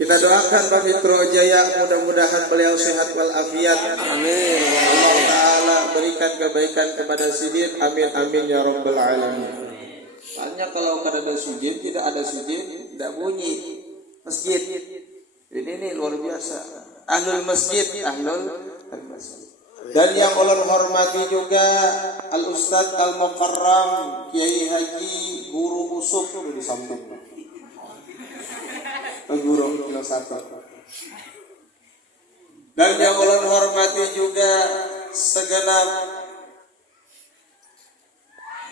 Kita doakan Pak Fitro Jaya, mudah-mudahan beliau sehat walafiat. Amin. Allah Ta'ala berikan kebaikan kepada Sidin. Amin amin ya rabbal alamin. Soalnya kalau kada ada sujud, tidak ada sujud, tidak bunyi masjid. Ini luar biasa. Ahlul masjid, ahlul masjid. Dan yang ulun hormati juga Al Ustadz Al Mukarram Kiai Haji Guru Usuk di samping. Guru kilo 1. Dan yang ulun hormati juga segenap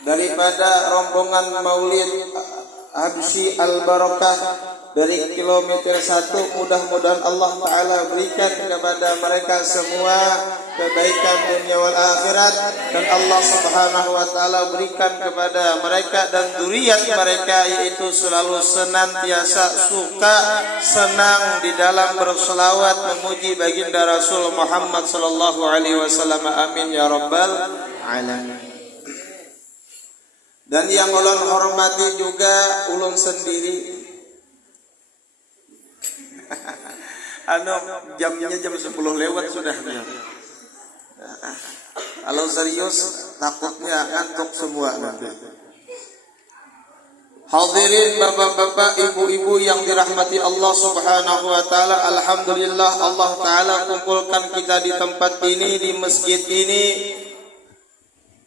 daripada rombongan Maulid Habsyi Al Barakah dari kilometer 1, mudah-mudahan Allah Ta'ala berikan kepada mereka semua kebaikan dunia wal akhirat, dan Allah Subhanahu wa Ta'ala berikan kepada mereka dan dzurriyyat mereka yaitu selalu senantiasa suka senang di dalam berselawat memuji baginda Rasul Muhammad sallallahu alaihi wasallam. Amin ya rabbal alamin. Dan yang ulun hormati juga ulun sendiri. Jamnya jam 10 lewat sudah. Kalau serius takutnya ngantuk semua nanti. Hadirin bapak-bapak, ibu-ibu yang dirahmati Allah Subhanahu wa Ta'ala, alhamdulillah Allah Ta'ala kumpulkan kita di tempat ini, di masjid ini,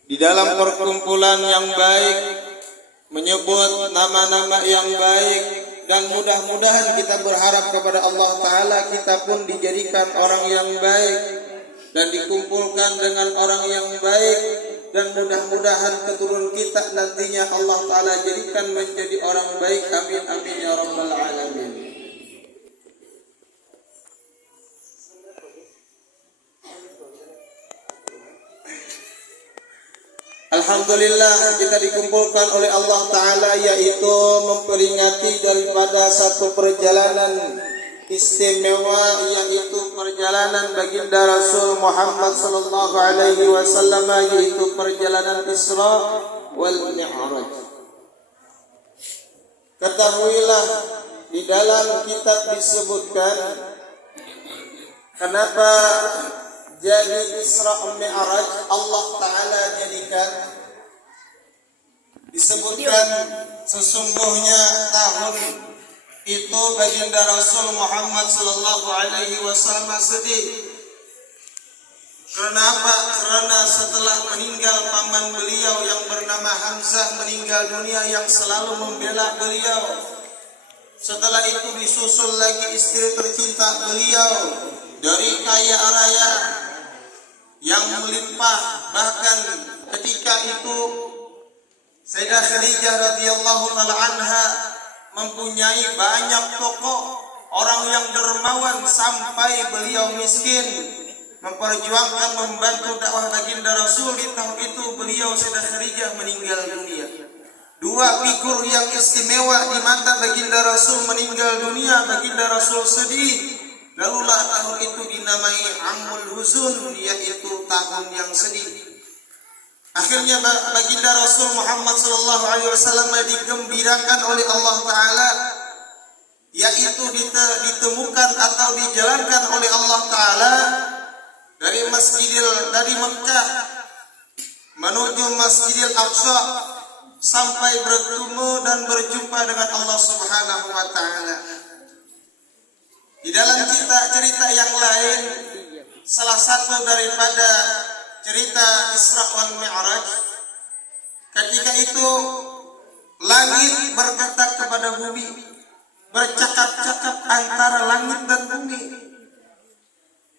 di dalam perkumpulan yang baik, menyebut nama-nama yang baik, dan mudah-mudahan kita berharap kepada Allah Ta'ala kita pun dijadikan orang yang baik dan dikumpulkan dengan orang yang baik, dan mudah-mudahan keturunan kita nantinya Allah Ta'ala jadikan menjadi orang baik. Amin amin ya rabbal alamin. Alhamdulillah kita dikumpulkan oleh Allah Ta'ala, yaitu memperingati daripada satu perjalanan istimewa, yaitu perjalanan baginda Rasul Muhammad sallallahu alaihi wasallam, yaitu perjalanan Isra wal Mi'raj. Ketahuilah di dalam kitab disebutkan kenapa jadi Isra Mi'raj Allah Ta'ala jadikan. Disebutkan sesungguhnya tahun itu baginda Rasul Muhammad sallallahu alaihi wasallam sedih. Kenapa? Karena setelah meninggal paman beliau yang bernama Hamzah meninggal dunia, yang selalu membela beliau. Setelah itu disusul lagi istri tercinta beliau dari kaya raya yang melimpah, bahkan ketika itu Sayyidah Khadijah radhiyallahu taala anha mempunyai banyak toko, orang yang dermawan sampai beliau miskin, memperjuangkan membantu dakwah baginda Rasul. Di tahun itu beliau Sayyidah Khadijah meninggal dunia. Dua figur yang istimewa di mata baginda Rasul meninggal dunia, baginda Rasul sedih. Lalulah tahun itu dinamai Amul Huzun, yaitu tahun yang sedih. Akhirnya baginda Rasul Muhammad sallallahu alaihi wasallam digembirakan oleh Allah Ta'ala, yaitu ditemukan atau dijalankan oleh Allah Ta'ala dari Mekah menuju Masjidil Aqsa, sampai bertemu dan berjumpa dengan Allah Subhanahu wa Ta'ala. Di dalam cerita yang lain, salah satu daripada cerita Isra wal Mi'raj, ketika itu langit berkata kepada bumi, bercakap-cakap antara langit dan bumi.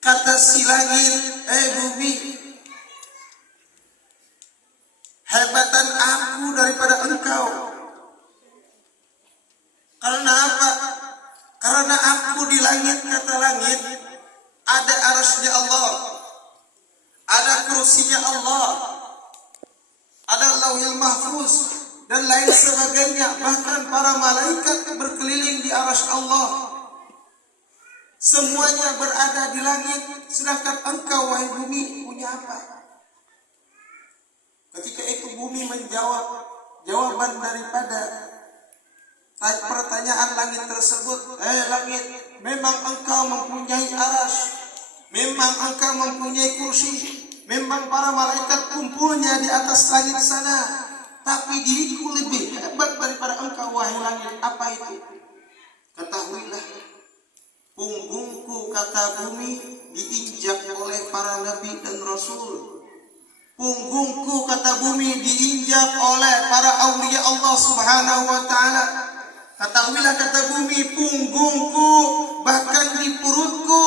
Kata si langit, bumi, hebatan aku daripada engkau. Karena apa? Karena aku di langit, kata langit, ada arasy Allah, ada kursinya Allah, ada lauhil mahfuz dan lain sebagainya. Bahkan para malaikat berkeliling di arasy Allah. Semuanya berada di langit, sedangkan engkau wahai bumi punya apa? Ketika itu bumi menjawab jawaban daripada pertanyaan langit tersebut. Langit, memang engkau mempunyai arsy, memang engkau mempunyai kursi, memang para malaikat kumpulnya di atas langit sana, tapi diriku lebih hebat daripada engkau wahai langit. Apa itu? Ketahuilah, punggungku kata bumi diinjak oleh para nabi dan rasul. Punggungku kata bumi diinjak oleh para aulia Allah Subhanahu wa taala. Ketahuilah kata bumi, punggungku bahkan di perutku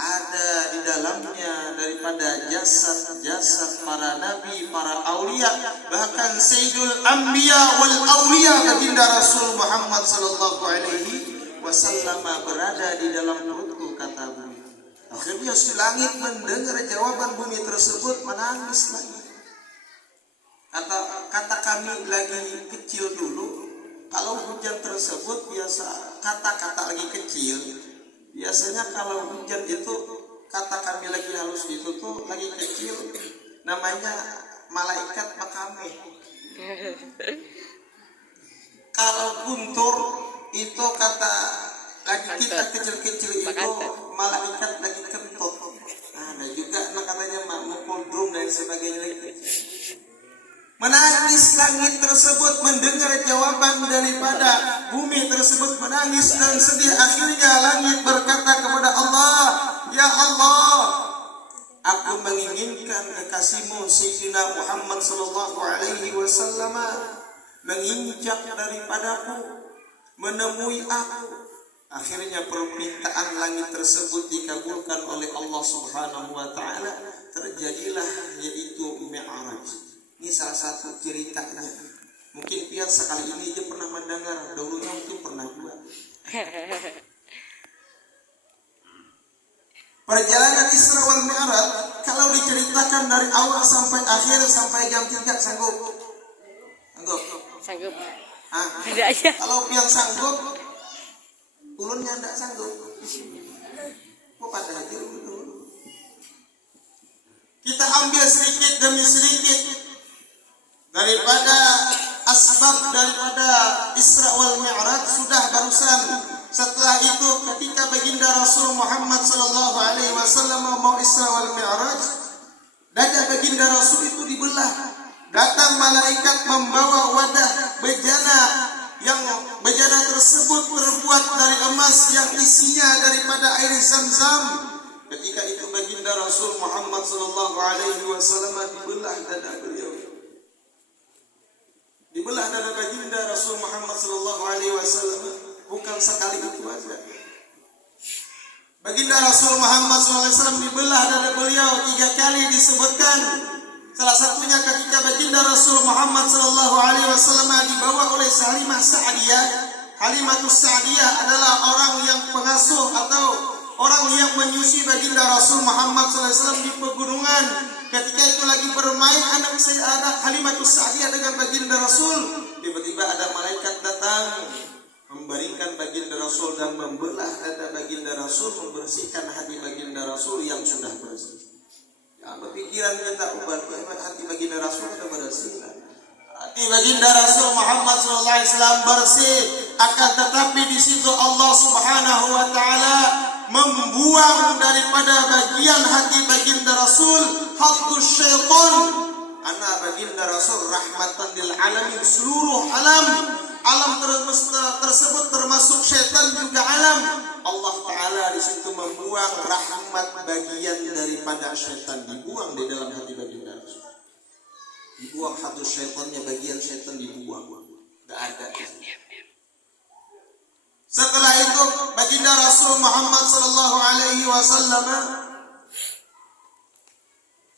ada di dalamnya daripada jasad-jasad para nabi, para aulia, bahkan Sayyidul Anbiya wal Auliya baginda Rasul Muhammad sallallahu alaihi wasallam berada di dalam perutku kata bumi. Akhirnya si langit mendengar jawaban bumi tersebut, menangis lagi. Kata kami lagi kecil dulu, kalau hujan tersebut biasa kata-kata lagi kecil. Biasanya kalau hujan itu kata kami lagi halus itu tuh lagi kecil, namanya malaikat makameh. Kalau guntur itu kata lagi kita kecil-kecil itu malaikat lagi kentut. Ada juga katanya mukul drum dan sebagainya lagi. Menangis langit tersebut mendengar jawaban daripada bumi tersebut, menangis dan sedih. Akhirnya langit berkata kepada Allah, ya Allah, aku menginginkan kekasihmu Sayyidina Muhammad sallallahu alaihi wasallam menginjak daripadaku, menemui aku. Akhirnya permintaan langit tersebut dikabulkan oleh Allah Subhanahu wa taala. Terjadilah yaitu Mi'raj. Ini salah satu ceritanya. Mungkin Pian sekali ini aja pernah mendengar, dahulunya mungkin pernah juga. Perjalanan Isra wal Mi'raj kalau diceritakan dari awal sampai akhir sampai jam 3 sanggup? Sanggup? Sanggup. Kalau Pian sanggup, ulunnya enggak sanggup. Kok pada aja dulu. Kita ambil sedikit demi sedikit daripada asbab daripada Isra wal Mi'raj sudah barusan. Setelah itu ketika baginda Rasul Muhammad sallallahu alaihi wasallam mau Isra wal Mi'raj, dada baginda Rasul itu dibelah. Datang malaikat membawa wadah bejana, yang bejana tersebut terbuat dari emas yang isinya daripada air Zam-Zam. Ketika itu baginda Rasul Muhammad sallallahu alaihi wasallam dibelah dada beliau. Dibelah dada baginda Rasul Muhammad sallallahu alaihi wasallam, bukan sekali itu saja. Baginda Rasul Muhammad sallallahu alaihi wasallam dibelah dada beliau 3 kali disebutkan. Salah satunya ketika baginda Rasul Muhammad sallallahu alaihi wasallam dibawa oleh Halimah Sa'diyah. Halimatus Sa'diyah adalah orang yang pengasuh atau orang yang menyusui baginda Rasul Muhammad sallallahu alaihi wasallam di pegunungan. Ketika itu lagi bermain anak Halimatus Sa'diyah dengan baginda Rasul, tiba-tiba ada malaikat datang memberikan baginda Rasul dan membelah dada baginda Rasul, membersihkan hati baginda Rasul yang sudah bersih. Ya, berpikiran kita berarti hati baginda Rasul sudah bersih. Hati baginda Rasul Muhammad sallallahu alaihi wasallam bersih, akan tetapi di situ Allah Subhanahu wa taala membuang daripada bagian hati baginda Rasul haddus syaitan. Ana baginda Rasul rahmatan lil alamin, seluruh alam tersebut termasuk syaitan juga alam. Allah taala di situ membuang rahmat bagian daripada syaitan, dibuang di dalam hati baginda Rasul. Dibuang haddus syaitannya, bagian syaitan dibuang. Enggak ada. Setelah itu baginda Rasul Muhammad sallallahu alaihi wasallam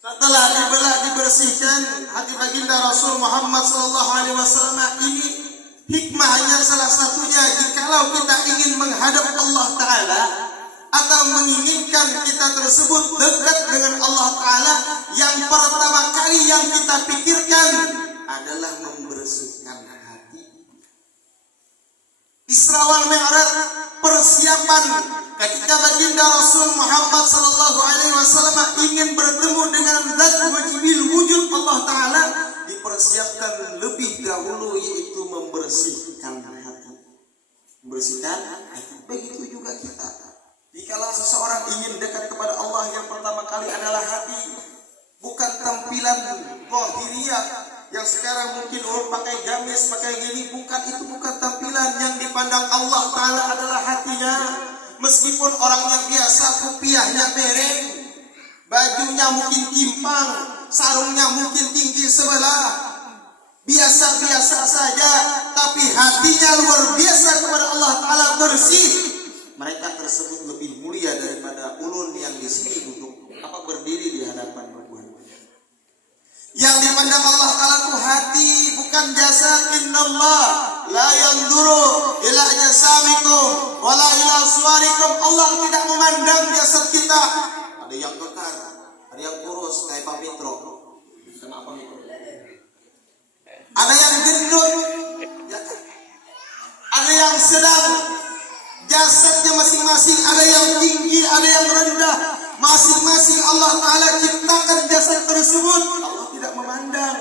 setelah dibelah dibersihkan hati baginda Rasul Muhammad sallallahu alaihi wasallam, ini hikmahnya salah satunya jikalau kita ingin menghadap Allah taala atau menginginkan kita tersebut dekat dengan Allah taala, yang pertama kali yang kita pikirkan adalah membersihkan hati. Isra wal Mi'raj persiapan ketika baginda Rasul Muhammad sallallahu alaihi wasallam ingin bertemu dengan zat wajibul wujud Allah taala, dipersiapkan lebih dahulu yaitu membersihkan hati. Membersihkan hati. Begitu juga kita. Jikalau seseorang ingin dekat kepada Allah, yang pertama kali adalah hati, bukan tampilan zahiriyah yang sekarang mungkin orang pakai gamis, pakai gini, bukan, itu bukan tampilan. Yang dipandang Allah Ta'ala adalah hatinya. Meskipun orangnya biasa, kopiahnya mereng, bajunya mungkin timpang, sarungnya mungkin tinggi sebelah, biasa-biasa saja, tapi hatinya luar biasa kepada Allah Ta'ala, bersih. Mereka tersebut lebih mulia daripada ulun yang di sini duduk berdiri di hadapan Tuhan. Yang dipandang Allah Ta'ala itu hati, bukan jasad. Innallah la yanzuru ila jasamikum wala ila suwarikum. Allah tidak memandang jasad kita. Ada yang kekar, ada yang kurus kayak Pak Mitro. Kenapa Mitro? Ada yang gendut, ya kan? Ada yang sedang, jasadnya masing-masing, ada yang tinggi, ada yang rendah. Masing-masing Allah Ta'ala ciptakan jasad tersebut. Allah tidak memandang.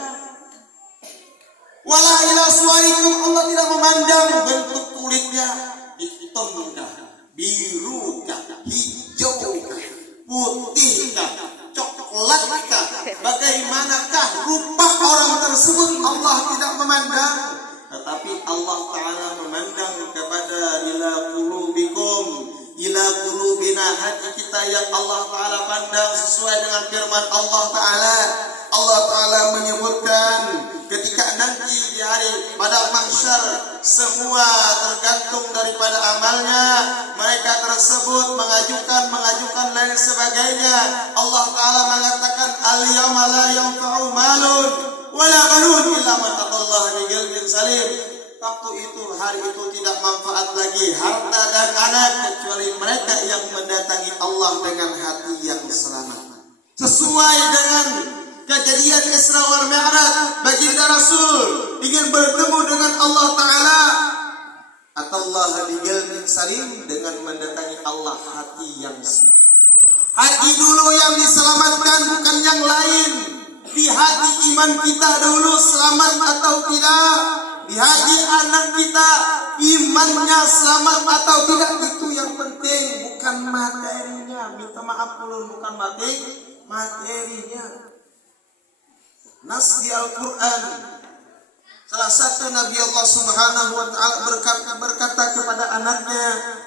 Wala ila suwarikum, Allah tidak memandang bentuk kulitnya, hitamkah, birukah, hijau-kah, putihkah, coklatkah, bagaimanakah rupa orang tersebut, Allah tidak memandang. Tetapi Allah Ta'ala memandang kepada ila qulubikum, ila qulubina, hati kita yang Allah Ta'ala pandang sesuai dengan firman Allah Ta'ala. Allah Ta'ala menyebutkan ketika nanti di hari pada mahsyar, semua tergantung daripada amalnya. Mereka tersebut mengajukan lain sebagainya. Allah Ta'ala mengatakan al-yawma la yanfa'u malun wala banun illa man atallaha biqalbin salim. Waktu itu, hari itu tidak manfaat lagi harta dan anak, kecuali mereka yang mendatangi Allah dengan hati yang selamat. Sesuai dengan kejadian Isra wal Mi'raj, baginda Rasul ingin bertemu dengan Allah Ta'ala. Atallaha biqalbin salim, dengan mendatangi Allah hati yang selamat. Hati dulu yang diselamatkan, bukan yang lain. Di hati iman kita dulu selamat atau tidak. Di hati anak kita imannya selamat atau tidak, itu yang penting, bukan materinya. Minta maaf dulu, bukan materinya. Nas di Al-Quran, salah satu Nabi Allah Subhanahu wa Ta'ala berkata kepada anaknya,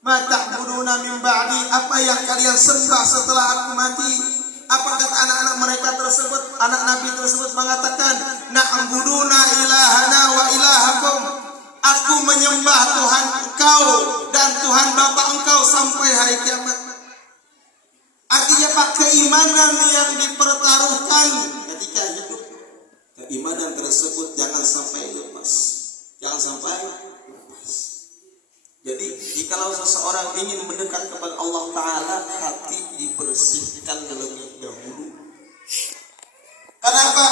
ma ta'buduna min ba'di, apa yang kalian sembah setelah aku mati? Apa kata anak-anak mereka tersebut? Anak Nabi tersebut mengatakan, na'buduna ilahana wa ilahakum, aku menyembah Tuhan engkau dan Tuhan Bapa engkau sampai hari kiamat. Artinya Pak, keimanan yang dipertaruhkan ketika hidup, keimanan tersebut jangan sampai lepas. Jangan sampai lepas. Jadi jikalau seseorang ingin mendekat kepada Allah Ta'ala, hati dibersihkan terlebih dahulu. Kenapa?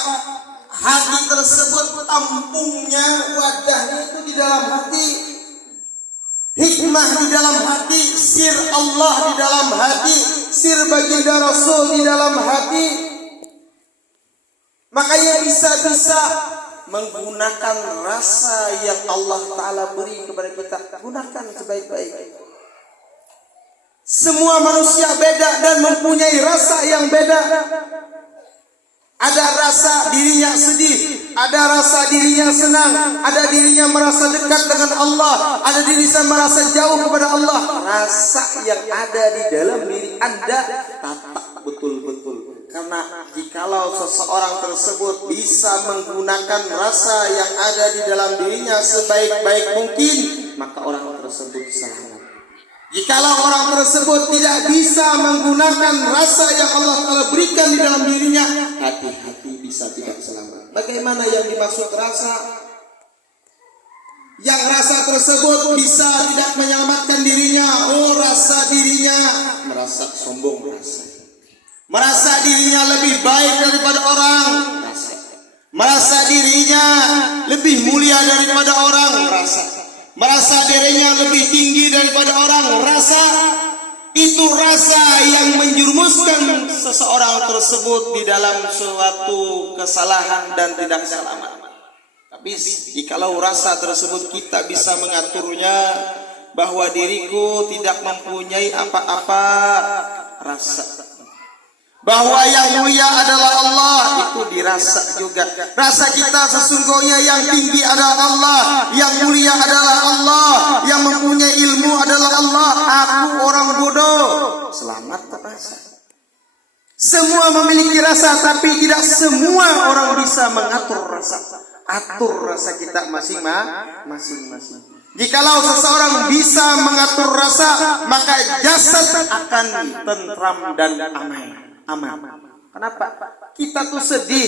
Hati tersebut tampungnya, wadahnya itu di dalam hati. Hikmah di dalam hati, sir Allah di dalam hati, sir baginda Rasul di dalam hati. Makanya bisa-bisa menggunakan rasa yang Allah Ta'ala beri kepada kita, gunakan sebaik-baik. Semua manusia beda dan mempunyai rasa yang beda. Ada rasa dirinya sedih, ada rasa dirinya senang, ada dirinya merasa dekat dengan Allah, ada dirinya merasa jauh kepada Allah. Rasa yang ada di dalam diri Anda tatak betul-betul. Karena jikalau seseorang tersebut bisa menggunakan rasa yang ada di dalam dirinya sebaik-baik mungkin, maka orang tersebut selamat. Jikalau orang tersebut tidak bisa menggunakan rasa yang Allah Ta'ala berikan di dalam dirinya, hati-hati bisa tidak selamat. Bagaimana yang dimaksud rasa? Yang rasa tersebut bisa tidak menyelamatkan dirinya. Oh, rasa dirinya merasa sombong, merasa dirinya lebih baik daripada orang, merasa dirinya lebih mulia daripada orang, merasa dirinya lebih tinggi daripada orang, itu rasa yang menjerumuskan seseorang tersebut di dalam suatu kesalahan dan tidak selamat. Tapi jikalau rasa tersebut kita bisa mengaturnya, bahwa diriku tidak mempunyai apa-apa rasa. Bahwa yang mulia adalah Allah, itu dirasa juga. Rasa kita sesungguhnya yang tinggi adalah Allah, yang mulia adalah Allah, yang mempunyai ilmu adalah Allah. Aku orang bodoh, selamat terasa. Semua memiliki rasa, tapi tidak semua orang bisa mengatur rasa. Atur rasa kita masing-masing. Jikalau seseorang bisa mengatur rasa, maka jasad akan tentram dan aman. Kenapa? Kita tuh sedih.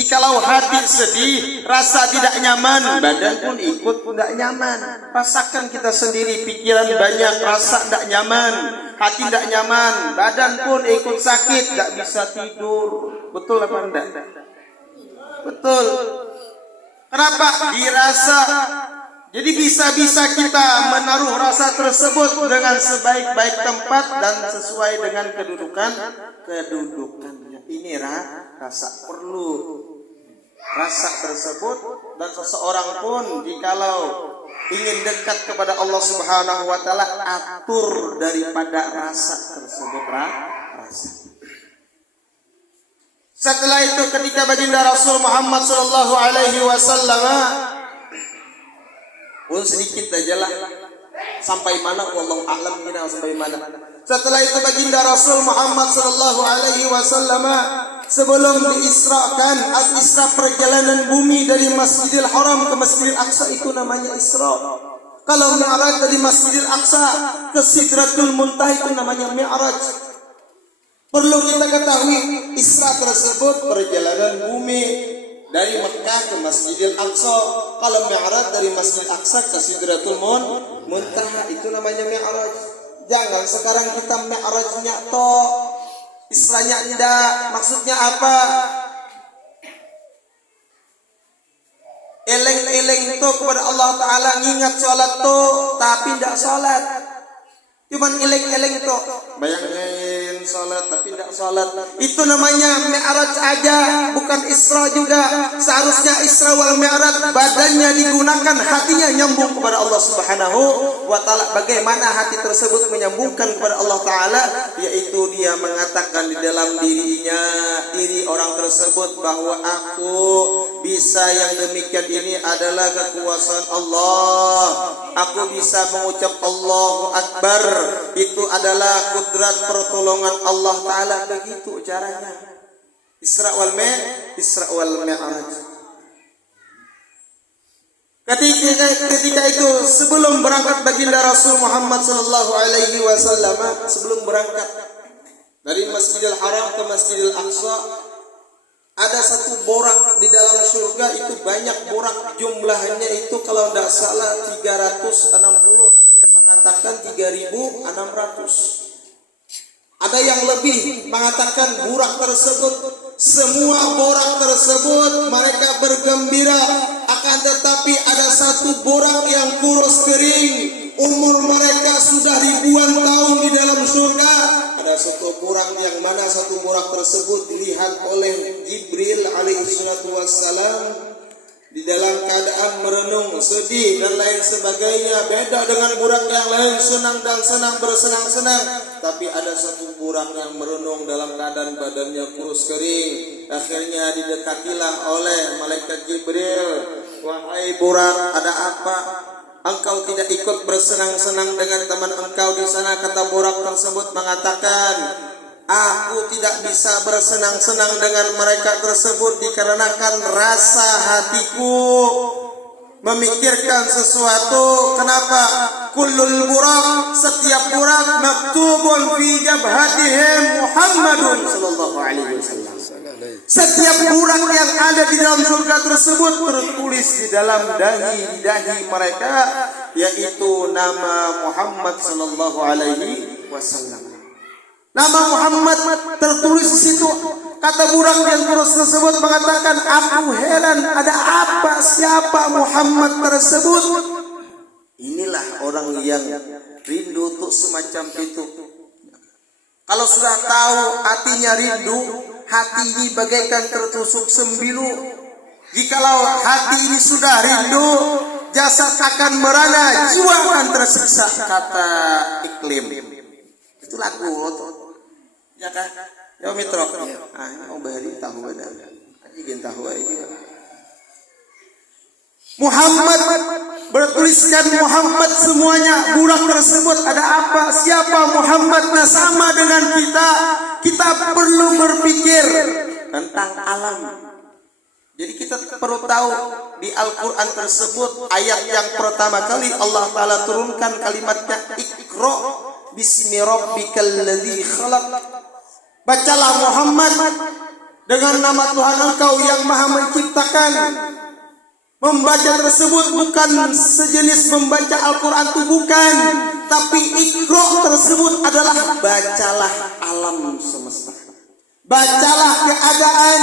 Jikalau hati sedih, rasa tidak nyaman, badan pun ikut tidak nyaman. Rasakan kita sendiri, pikiran banyak, rasa tidak nyaman, hati tidak nyaman, badan pun ikut sakit, tidak bisa tidur. Betul apa enggak? Betul. Kenapa? Dirasa. Jadi bisa-bisa kita menaruh rasa tersebut dengan sebaik-baik tempat dan sesuai dengan kedudukannya. Ini rasa perlu. Rasa tersebut, dan seseorang pun jikalau ingin dekat kepada Allah Subhanahu wa taala, atur daripada rasa tersebut. Rasa. Setelah itu ketika baginda Rasul Muhammad sallallahu alaihi wasallam sedikit aja lah, sampai mana wallahu a'lam bina, sampai mana. Setelah itu baginda Rasul Muhammad sallallahu alaihi wasallam sebelum diisrakan, al-isra perjalanan bumi dari Masjidil Haram ke Masjidil Aqsa, itu namanya Isra. Kalau Mi'raj dari Masjidil Aqsa ke Sidratul Muntaha, itu namanya Mi'raj. Perlu kita ketahui, Isra tersebut perjalanan bumi dari Mekah ke Masjidil Aqsa. Kalau Mi'raj dari Masjidil Aqsa ke Sidratul Muntaha, itu namanya Mi'raj. Jangan sekarang kita Mi'rajnya toh, Isranya tidak. Maksudnya apa? Eleng-eleng itu kepada Allah Ta'ala, ngingat sholat tuh, tapi tidak sholat. Cuman eleng-eleng itu, bayangin sholat tapi tidak sholat. Itu namanya Mi'raj aja, bukan Isra juga. Seharusnya Isra wal Mi'raj badannya digunakan, hatinya nyambung kepada Allah Subhanahu wa ta'ala. Bagaimana hati tersebut menyambungkan kepada Allah Ta'ala? Yaitu dia mengatakan di dalam diri orang tersebut bahwa aku bisa yang demikian ini adalah kekuasaan Allah. Aku bisa mengucap Allahu Akbar, itu adalah kudrat pertolongan Allah Ta'ala. Begitu caranya Isra wal Mi'raj. Ketika itu sebelum berangkat baginda Rasul Muhammad sallallahu alaihi wasallam, sebelum berangkat dari Masjidil Haram ke Masjidil Aqsa, ada satu borak di dalam surga. Itu banyak borak, jumlahnya itu kalau tidak salah 360, ada yang mengatakan 3.600. Ada yang lebih mengatakan borak tersebut, semua borak tersebut mereka bergembira, akan tetapi ada satu borak yang kurus kering, umur mereka sudah ribuan tahun di dalam surga. Ada satu borak yang mana satu borak tersebut dilihat oleh Jibril alaihi salatu wassalam di dalam keadaan merenung, sedih dan lain sebagainya. Beda dengan borak yang lain, senang dan senang, bersenang-senang. Tapi ada satu borak yang merenung dalam keadaan badannya kurus kering. Akhirnya didekatilah oleh malaikat Jibril. Wahai borak, ada apa? Engkau tidak ikut bersenang-senang dengan teman engkau di sana? Kata borak tersebut mengatakan, aku tidak bisa bersenang-senang dengan mereka tersebut dikarenakan rasa hatiku memikirkan sesuatu. Kenapa? Kullul burak, setiap burak maktubun fi jabhatihim Muhammadun sallallahu alaihi wasallam. Setiap burak yang ada di dalam surga tersebut tertulis di dalam dahi mereka, yaitu nama Muhammad sallallahu alaihi wasallam. Nama Muhammad tertulis di situ. Kata budak yang kurus tersebut mengatakan, aku heran, ada apa, siapa Muhammad tersebut? Inilah orang yang rindu untuk semacam itu. Kalau sudah tahu hatinya rindu, hati ini bagaikan tertusuk sembilu. Jikalau hati ini sudah rindu, jasad akan merana, jiwa akan tersiksa, kata iklim. Itu lagu ya kan? Ya mitro. Oh bahari tahu benar. Ingin tahu aja. Muhammad bertuliskan Muhammad semuanya. Burak tersebut ada apa? Siapa Muhammad? Nah sama dengan kita. Kita perlu berpikir tentang alam. Jadi kita perlu tahu di Al-Quran tersebut ayat yang pertama kali Allah Ta'ala turunkan kalimatnya Iqra bismi rabbikal ladzi khalaq. Bacalah Muhammad dengan nama Tuhan engkau yang maha menciptakan. Membaca tersebut bukan sejenis membaca Al-Quran itu bukan. Tapi Iqra tersebut adalah bacalah alam semesta. Bacalah keadaan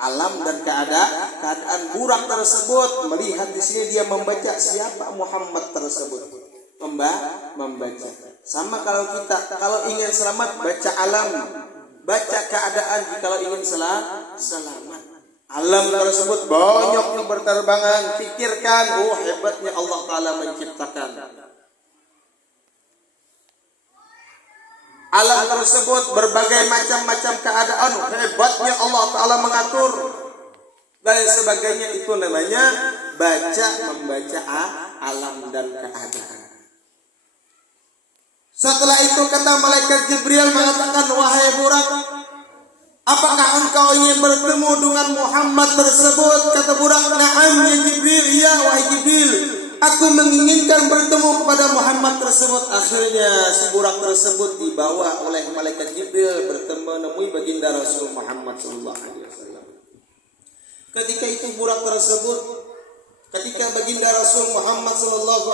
alam dan keadaan burak tersebut. Melihat di sini dia membaca siapa Muhammad tersebut. Membaca. Sama kalau kita kalau ingin selamat baca alam, baca keadaan kalau ingin selamat. Alam tersebut banyak nih berterbangan, pikirkan, oh hebatnya Allah Ta'ala menciptakan. Alam tersebut berbagai macam-macam keadaan, hebatnya Allah Ta'ala mengatur. Dan sebagainya itu namanya membaca alam dan keadaan. Setelah itu kata malaikat Jibril mengatakan, wahai burak, apakah engkau ingin bertemu dengan Muhammad tersebut? Kata burak, na'am ya Jibril, ya wahai Jibril, aku menginginkan bertemu kepada Muhammad tersebut. Akhirnya si burak tersebut dibawa oleh malaikat Jibril bertemu menemui baginda Rasul Muhammad SAW. Ketika itu burak tersebut, ketika baginda Rasul Muhammad SAW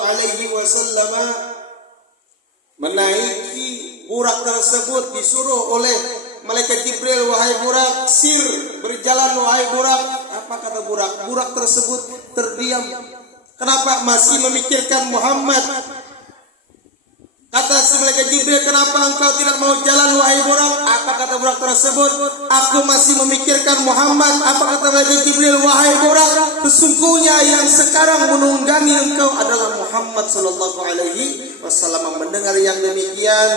menaiki burak tersebut, disuruh oleh malaikat Jibril, wahai burak, sir, berjalan wahai burak. Apa kata burak? Burak tersebut terdiam. Kenapa? Masih memikirkan Muhammad. Kata si malaikat Jibril, kenapa engkau tidak mau jalan wahai burak? Apa kata burak tersebut? Aku masih memikirkan Muhammad. Apa kata malaikat Jibril? Wahai burak, sesungguhnya yang sekarang menunggangi engkau adalah Muhammad sallallahu alaihi wasallam. Mendengar yang demikian,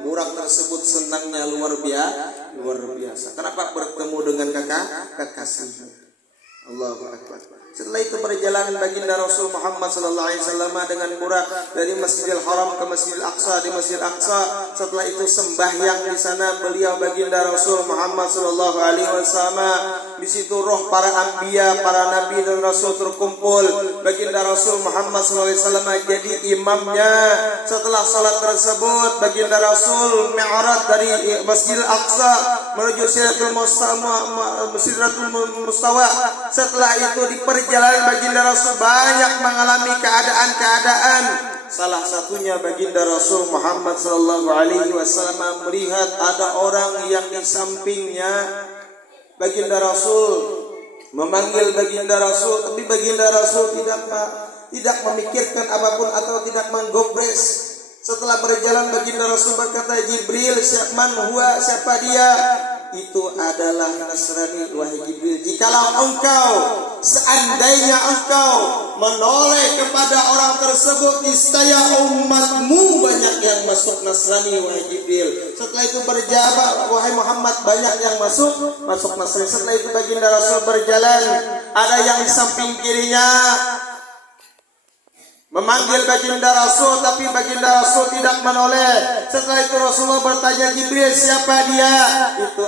burak tersebut senangnya luar biasa. Kenapa? Bertemu dengan kekasihnya. Allahu Akbar. Setelah itu berjalan baginda Rasul Muhammad sallallahu alaihi wasallam dengan burak dari Masjidil Haram ke Masjidil Aqsa. Di Masjidil Aqsa, setelah itu sembahyang di sana beliau baginda Rasul Muhammad sallallahu alaihi wasallam. Di situ roh para anbiya, para nabi dan rasul terkumpul. Baginda Rasul Muhammad sallallahu alaihi wasallam jadi imamnya. Setelah salat tersebut, baginda Rasul mi'raj dari Masjidil Aqsa menuju Sidratul Mustawa. Setelah itu di perjalanan baginda Rasul banyak mengalami keadaan-keadaan. Salah satunya baginda Rasul Muhammad sallallahu alaihi wasallam melihat ada orang yang di sampingnya. Baginda Rasul memanggil baginda Rasul, tapi baginda Rasul tidak memikirkan apapun atau tidak menggobres. Setelah berjalan baginda Rasul berkata, Jibril, siapa dia? Itu adalah Nasrani, wahai Jibril. Jikalau seandainya engkau menoleh kepada orang tersebut, niscaya umatmu banyak yang masuk Nasrani, wahai Jibril. Setelah itu berjawab, wahai Muhammad, banyak yang masuk Nasrani. Setelah itu baginda Rasul berjalan, ada yang di samping kirinya memanggil baginda Rasul, tapi baginda Rasul tidak menoleh. Setelah itu Rasulullah bertanya, Jibril, siapa dia? Itu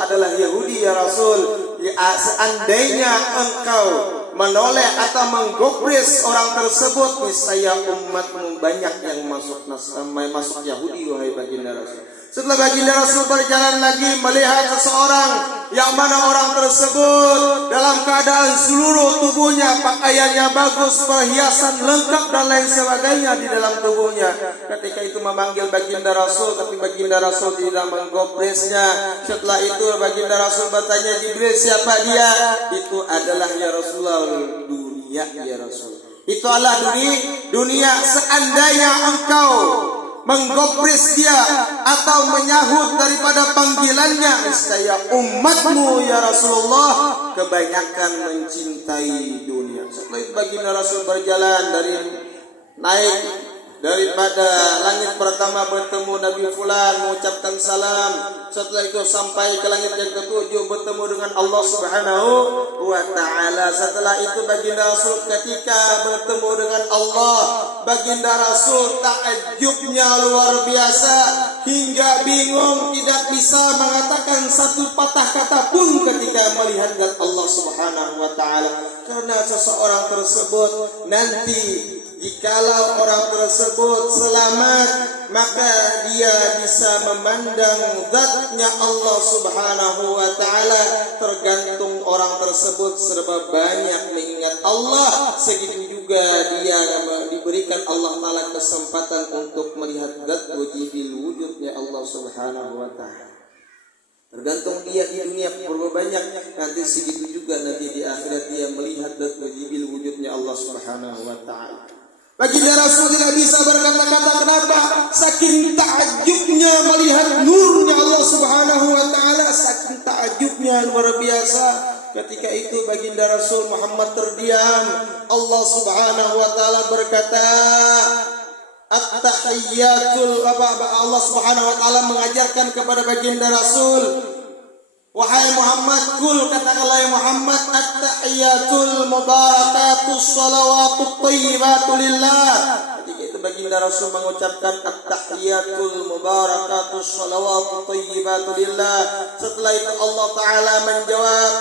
adalah Yahudi ya Rasul. Seandainya engkau menoleh atau menggobres orang tersebut, niscaya umatmu banyak yang masuk Yahudi, wahai baginda Rasul. Setelah baginda Rasul berjalan lagi melihat seseorang yang mana orang tersebut dalam keadaan seluruh tubuhnya pakaiannya bagus, perhiasan lengkap dan lain sebagainya di dalam tubuhnya. Ketika itu memanggil baginda Rasul, tapi baginda Rasul tidak menggobresnya. Setelah itu baginda Rasul bertanya, Jibril, siapa dia? Itu adalah ya Rasulullah, dunia ya Rasul. Itu adalah dunia. Seandainya engkau menggopres dia atau menyahut daripada panggilannya, niscaya umatmu ya Rasulullah kebanyakan mencintai dunia. Setelah itu baginda Rasul berjalan dari naik daripada langit pertama bertemu Nabi Fulan mengucapkan salam. Setelah itu sampai ke langit yang ketujuh bertemu dengan Allah Subhanahu wa ta'ala. Setelah itu baginda Rasul ketika bertemu dengan Allah, baginda Rasul takjubnya luar biasa hingga bingung tidak bisa mengatakan satu patah kata pun ketika melihat Allah Subhanahu wa ta'ala. Karena seseorang tersebut nanti jikalau orang tersebut selamat, maka dia bisa memandang zatnya Allah Subhanahu wa ta'ala. Tergantung orang tersebut serba banyak mengingat Allah, segitu juga dia diberikan Allah ta'ala kesempatan untuk melihat zat wajibul wujudnya Allah Subhanahu wa ta'ala. Tergantung dia di dunia berapa banyak, nanti segitu juga nanti di akhirat dia melihat zat wajibul wujudnya Allah Subhanahu wa ta'ala. Baginda Rasul tidak bisa berkata-kata, kenapa? Saking takjubnya melihat nurnya Allah Subhanahu wa ta'ala, saking takjubnya luar biasa. Ketika itu baginda Rasul Muhammad terdiam. Allah Subhanahu wa ta'ala berkata, at-tahiyyatul, Allah Subhanahu wa ta'ala mengajarkan kepada baginda Rasul, wahai Muhammad, kul katakanlah ya Muhammad, at-tahiyyatul mubarakatus salawatut thayyibatu lillah. Ketika itu baginda Rasul mengucapkan at-tahiyyatul mubarakatus salawatut thayyibatu lillah. Setelah itu Allah Ta'ala menjawab,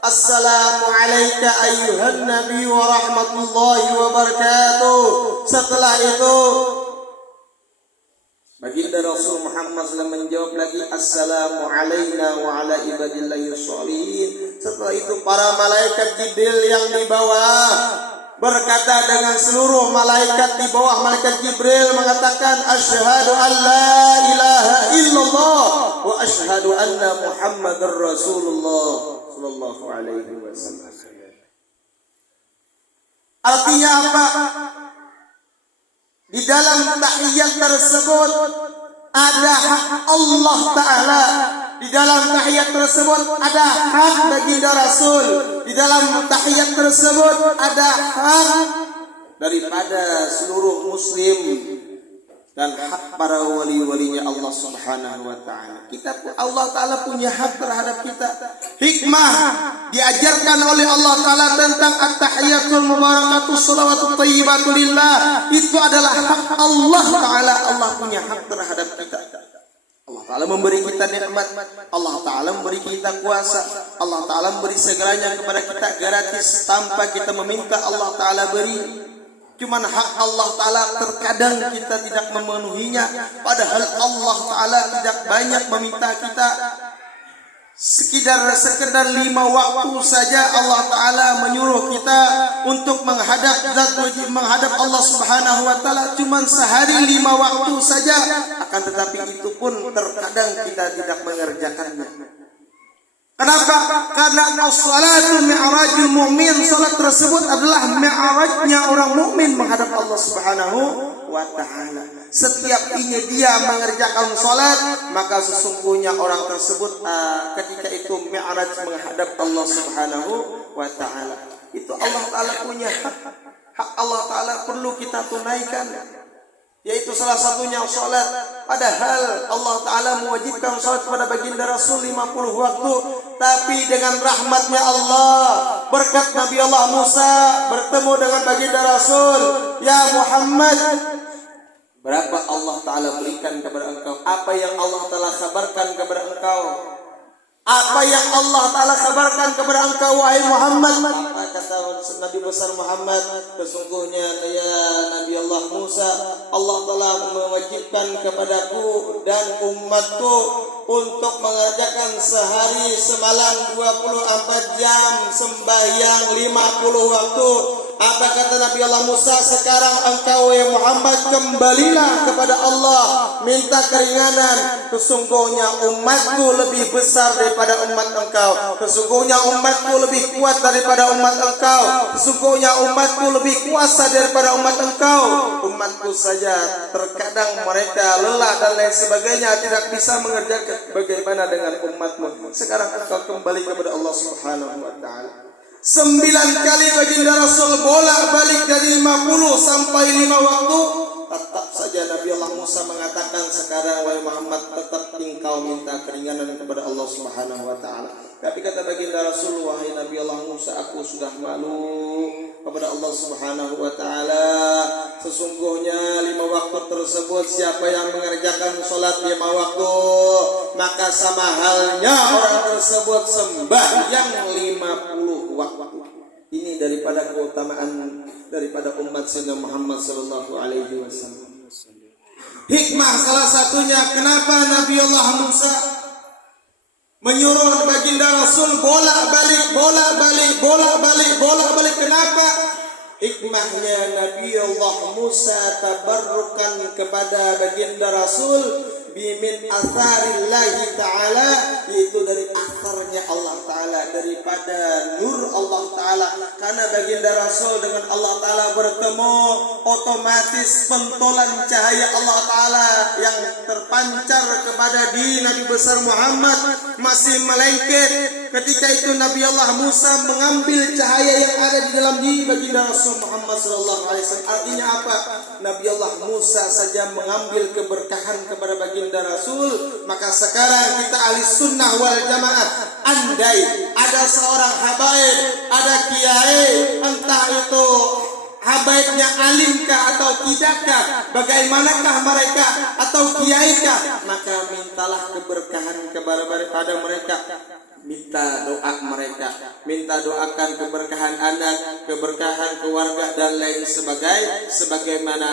assalamu alayka ayyuhan nabi wa rahmatullahi wa barakatuh. Setelah itu baginda Rasul Muhammad SAW menjawab lagi, assalamu alayna wa ala ibadillahi sholihin. Setelah itu para malaikat Jibril yang di bawah berkata dengan seluruh malaikat di bawah malaikat Jibril mengatakan, asyhadu an la ilaha illallah wa asyhadu anna Muhammadar Rasulullah sallallahu alaihi wasallam. Artinya apa? Di dalam tahiyat tersebut ada hak Allah Ta'ala. Di dalam tahiyat tersebut ada hak baginda Rasul. Di dalam tahiyat tersebut ada hak daripada seluruh muslim dan hak para wali-walinya Allah Subhanahu wa ta'ala. Allah Ta'ala punya hak terhadap kita. Hikmah diajarkan oleh Allah Ta'ala tentang at-tahiyyatul mubarakatus salawatut thayyibatu lillah. Itu adalah hak Allah Ta'ala. Allah punya hak terhadap kita. Allah Ta'ala memberi kita nikmat. Allah Ta'ala memberi kita kuasa. Allah Ta'ala memberi segalanya kepada kita gratis tanpa kita meminta Allah Ta'ala beri. Cuman hak Allah Ta'ala terkadang kita tidak memenuhinya. Padahal Allah Ta'ala tidak banyak meminta kita. Sekedar 5 waktu saja Allah Ta'ala menyuruh kita untuk menghadap zat wajib, menghadap Allah Subhanahu wa ta'ala. Cuman sehari 5 waktu saja. Akan tetapi itu pun terkadang kita tidak mengerjakannya. Kenapa? Karena as-salatu mi'rajul mu'min. Salat tersebut adalah mi'rajnya orang mukmin menghadap Allah Subhanahu wa ta'ala. Setiap dia mengerjakan salat, maka sesungguhnya orang tersebut ketika itu mi'raj menghadap Allah Subhanahu wa ta'ala. Itu Allah Ta'ala punya hak. Hak Allah Ta'ala perlu kita tunaikan, yaitu salah satunya salat. Padahal Allah Ta'ala mewajibkan salat kepada baginda Rasul 50 waktu. Tapi dengan rahmatnya Allah, berkat Nabi Allah Musa bertemu dengan baginda Rasul, ya Muhammad, berapa Allah Ta'ala berikan kepada engkau? Apa yang Allah Ta'ala kabarkan kepada engkau? Apa yang Allah Ta'ala kabarkan kepada engkau wahai Muhammad? Apa kata Nabi besar Muhammad? Sesungguhnya ya Nabi Allah Musa, Allah Ta'ala mewajibkan kepadaku dan umatku untuk mengerjakan sehari semalam 24 jam sembahyang 50 waktu. Apa kata Nabi Allah Musa? Sekarang engkau ya Muhammad kembalilah kepada Allah, minta keringanan. Sesungguhnya umatku lebih besar daripada umat engkau. Sesungguhnya umatku lebih kuat daripada umat engkau. Sesungguhnya umatku lebih kuasa daripada umat engkau. Umatku saja terkadang mereka lelah dan lain sebagainya, tidak bisa mengerjakan. Bagaimana dengan umatmu? Sekarang engkau kembali kepada Allah Subhanahu wa ta'ala. 9 kali baginda Rasul bolak-balik dari 50 sampai 5 waktu. Tetap saja Nabi Allah Musa mengatakan, sekarang wahai Muhammad, tetap engkau minta keringanan kepada Allah Subhanahu wa ta'ala. Tapi kata baginda Rasul, wahai Nabi Allah Musa, aku sudah malu kepada Allah Subhanahu wa ta'ala. Sesungguhnya 5 waktu tersebut, siapa yang mengerjakan sholat 5 waktu, maka sama halnya orang tersebut sembahyang 50 waktu. Ini daripada keutamaan daripada umat Sayyidina Muhammad sallallahu alaihi wasallam. Hikmah salah satunya kenapa Nabi Allah Musa menyuruh baginda Rasul bolak-balik. Kenapa? Hikmahnya Nabi Allah Musa tabarrukan kepada baginda Rasul bimin atharillahi ta'ala, yaitu dari atharnya Allah Ta'ala, daripada nur Allah Ta'ala. Karena baginda Rasul dengan Allah Ta'ala bertemu, otomatis pentolan cahaya Allah Ta'ala yang terpancar kepada diri Nabi besar Muhammad masih melengket. Ketika itu Nabi Allah Musa mengambil cahaya yang ada di dalam diri baginda Rasul Muhammad sallallahu alaihi wasallam. Artinya apa? Nabi Allah Musa saja mengambil keberkahan kepada baginda Rasul. Maka sekarang kita ahli sunnah wal jamaah, andai ada seorang habaib, ada kiai, entah itu habaibnya alimkah atau tidakkah, bagaimanakah mereka atau kiaikah, maka mintalah keberkahan kepada mereka. Minta doa mereka, minta doakan keberkahan anak, keberkahan keluarga dan lain sebagaimana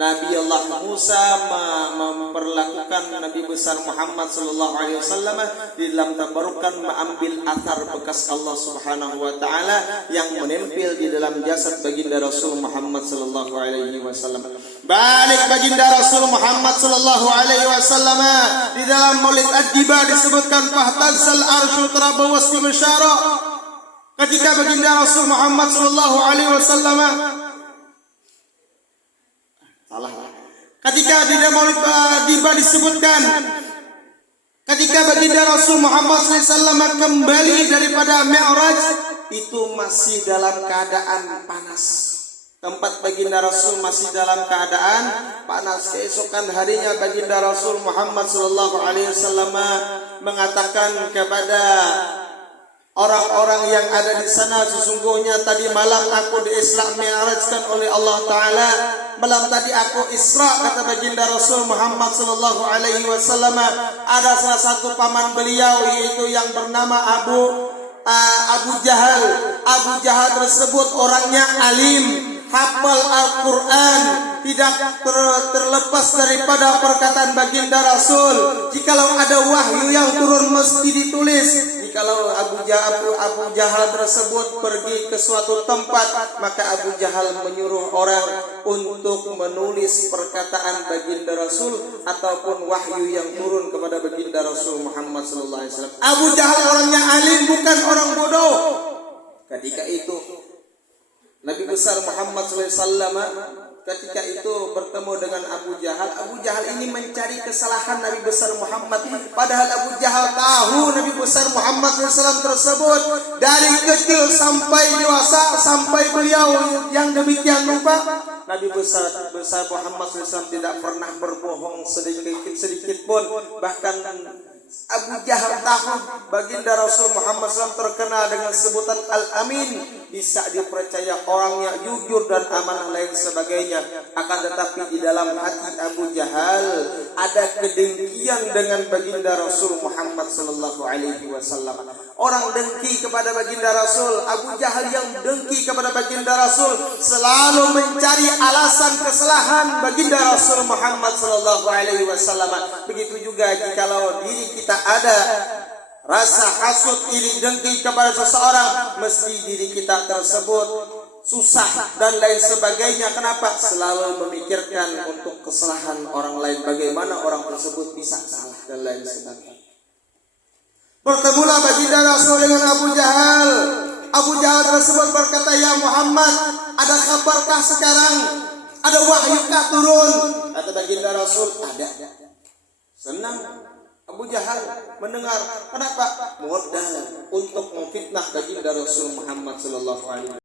Nabi Allah Musa memperlakukan Nabi besar Muhammad sallallahu alaihi wasallam di dalam tabarukan mengambil athar bekas Allah Subhanahu wa taala yang menempel di dalam jasad baginda Rasul Muhammad sallallahu alaihi wasallam. Balik baginda Rasul Muhammad sallallahu alaihi wasallam di dalam Maulid Ad-Diba disebutkan fahtazzal arsyu tarabawas bisyara. Ketika baginda Rasul Muhammad sallallahu alaihi wasallam ketika di dalam Maulid Ad-Diba disebutkan ketika baginda Rasul Muhammad SAW kembali daripada Mi'raj, itu masih dalam keadaan panas. Tempat baginda Rasul masih dalam keadaan panas. Keesokan harinya baginda Rasul Muhammad sallallahu alaihi wasallam mengatakan kepada orang-orang yang ada di sana, sesungguhnya tadi malam aku di-Isra Mi'rajkan oleh Allah Ta'ala. Malam tadi aku Isra, kata baginda Rasul Muhammad sallallahu alaihi wasallam. Ada salah satu paman beliau, yaitu yang bernama Abu Jahal. Abu Jahal tersebut orangnya alim, hafal Al-Quran, tidak terlepas daripada perkataan baginda Rasul. Jikalau ada wahyu yang turun mesti ditulis. Jikalau Abu Jahal tersebut pergi ke suatu tempat, maka Abu Jahal menyuruh orang untuk menulis perkataan baginda Rasul ataupun wahyu yang turun kepada baginda Rasul Muhammad sallallahu alaihi wasallam. Abu Jahal orangnya alim, bukan orang bodoh. Ketika itu Nabi besar Muhammad SAW ketika itu bertemu dengan Abu Jahal. Abu Jahal ini mencari kesalahan Nabi besar Muhammad, padahal Abu Jahal tahu Nabi besar Muhammad SAW tersebut dari kecil sampai dewasa, sampai beliau yang demikian lupa. Nabi besar Muhammad SAW tidak pernah berbohong sedikit pun. Bahkan Abu Jahal tahu baginda Rasul Muhammad SAW terkenal dengan sebutan Al-Amin, bisa dipercaya, orangnya jujur dan amanah lain sebagainya. Akan tetapi di dalam hati Abu Jahal ada kedengkian dengan baginda Rasul Muhammad sallallahu alaihi wasallam. Orang dengki kepada baginda Rasul, Abu Jahal yang dengki kepada baginda Rasul selalu mencari alasan kesalahan baginda Rasul Muhammad sallallahu alaihi wasallam. Begitu juga jikalau diri kita ada rasa hasud, iri, dengki kepada seseorang, mesti diri kita tersebut susah dan lain sebagainya. Kenapa? Selalu memikirkan untuk kesalahan orang lain, bagaimana orang tersebut bisa salah dan lain sebagainya. Bertemulah baginda Rasul dengan Abu Jahal. Abu Jahal tersebut berkata, "Ya Muhammad, ada kabarkah sekarang? Ada wahyukah turun?" Kata baginda Rasul, "Ada." Senang Abu Jahal mendengar. Kenapa? Modal untuk memfitnah baginda Rasul Muhammad sallallahu alaihi wasallam.